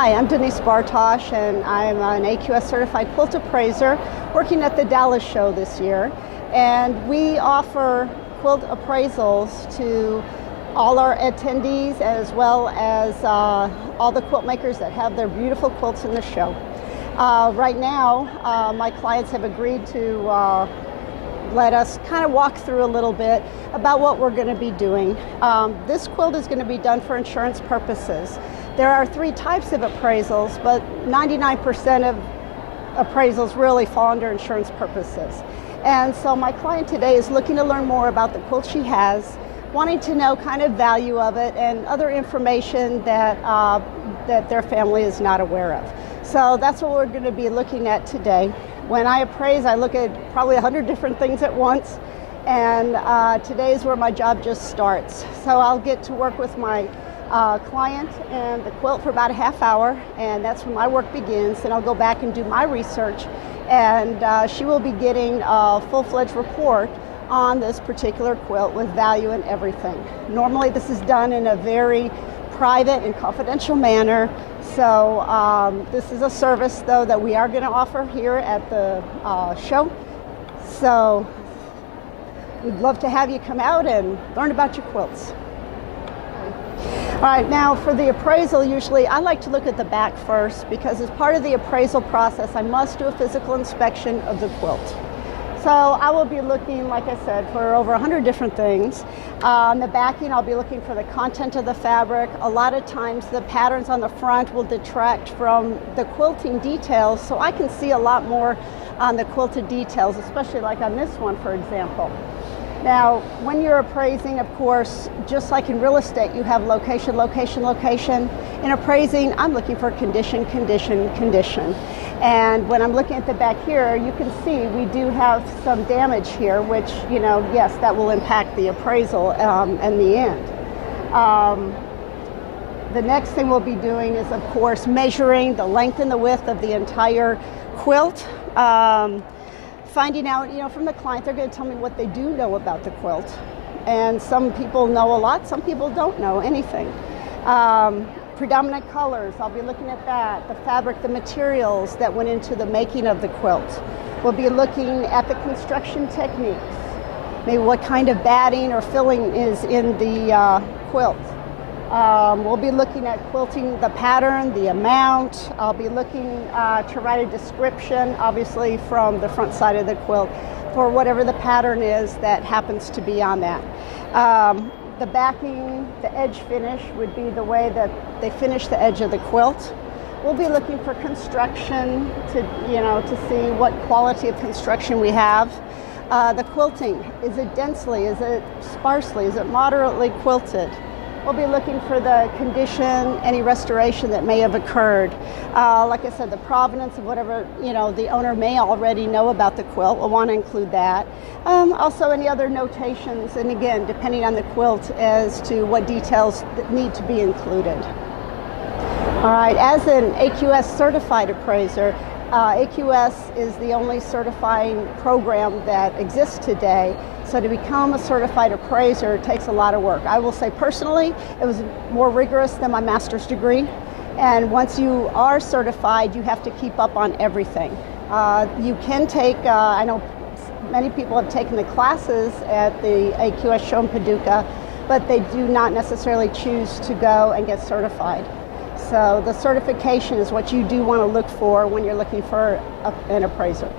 Hi, I'm Denise Bartosh, and I'm an AQS certified quilt appraiser working at the Dallas show this year. And we offer quilt appraisals to all our attendees, as well as all the quilt makers that have their beautiful quilts in the show. Right now, my clients have agreed to let us kind of walk through a little bit about what we're going to be doing. This quilt is going to be done for insurance purposes. There are 3 types of appraisals, but 99% of appraisals really fall under insurance purposes. And so my client today is looking to learn more about the quilt she has, wanting to know kind of value of it and other information that, that their family is not aware of. So that's what we're going to be looking at today. When I appraise, I look at probably 100 different things at once, and today is where my job just starts. So I'll get to work with my client and the quilt for about a half hour, and that's when my work begins. And I'll go back and do my research, and she will be getting a full-fledged report on this particular quilt with value and everything. Normally this is done in a very private and confidential manner. So this is a service, though, that we are going to offer here at the show. So we'd love to have you come out and learn about your quilts. All right, now for the appraisal, usually I like to look at the back first, because as part of the appraisal process, I must do a physical inspection of the quilt. So I will be looking, like I said, for over 100 different things. On the backing, I'll be looking for the content of the fabric. A lot of times the patterns on the front will detract from the quilting details, so I can see a lot more on the quilted details, especially like on this one, for example. Now, when you're appraising, of course, just like in real estate, you have location, location, location. In appraising, I'm looking for condition, condition, condition. And when I'm looking at the back here, you can see we do have some damage here, which, you know, yes, that will impact the appraisal in the end. The next thing we'll be doing is, of course, measuring the length and the width of the entire quilt. Finding out, you know, from the client, they're going to tell me what they do know about the quilt. And some people know a lot, some people don't know anything. Predominant colors, I'll be looking at that. The fabric, the materials that went into the making of the quilt. We'll be looking at the construction techniques. Maybe what kind of batting or filling is in the quilt. We'll be looking at quilting the pattern, the amount. I'll be looking to write a description, obviously from the front side of the quilt, for whatever the pattern is that happens to be on that. The backing, the edge finish would be the way that they finish the edge of the quilt. We'll be looking for construction to, you know, to see what quality of construction we have. The quilting, is it densely, is it sparsely, is it moderately quilted? We'll be looking for the condition, any restoration that may have occurred. Like I said, the provenance of whatever, you know, the owner may already know about the quilt. We'll want to include that. Also any other notations, and again, depending on the quilt as to what details that need to be included. All right, as an AQS certified appraiser, AQS is the only certifying program that exists today. So to become a certified appraiser takes a lot of work. I will say personally, it was more rigorous than my master's degree. And once you are certified, you have to keep up on everything. You can take, I know many people have taken the classes at the AQS show in Paducah, but they do not necessarily choose to go and get certified. So the certification is what you do want to look for when you're looking for an appraiser.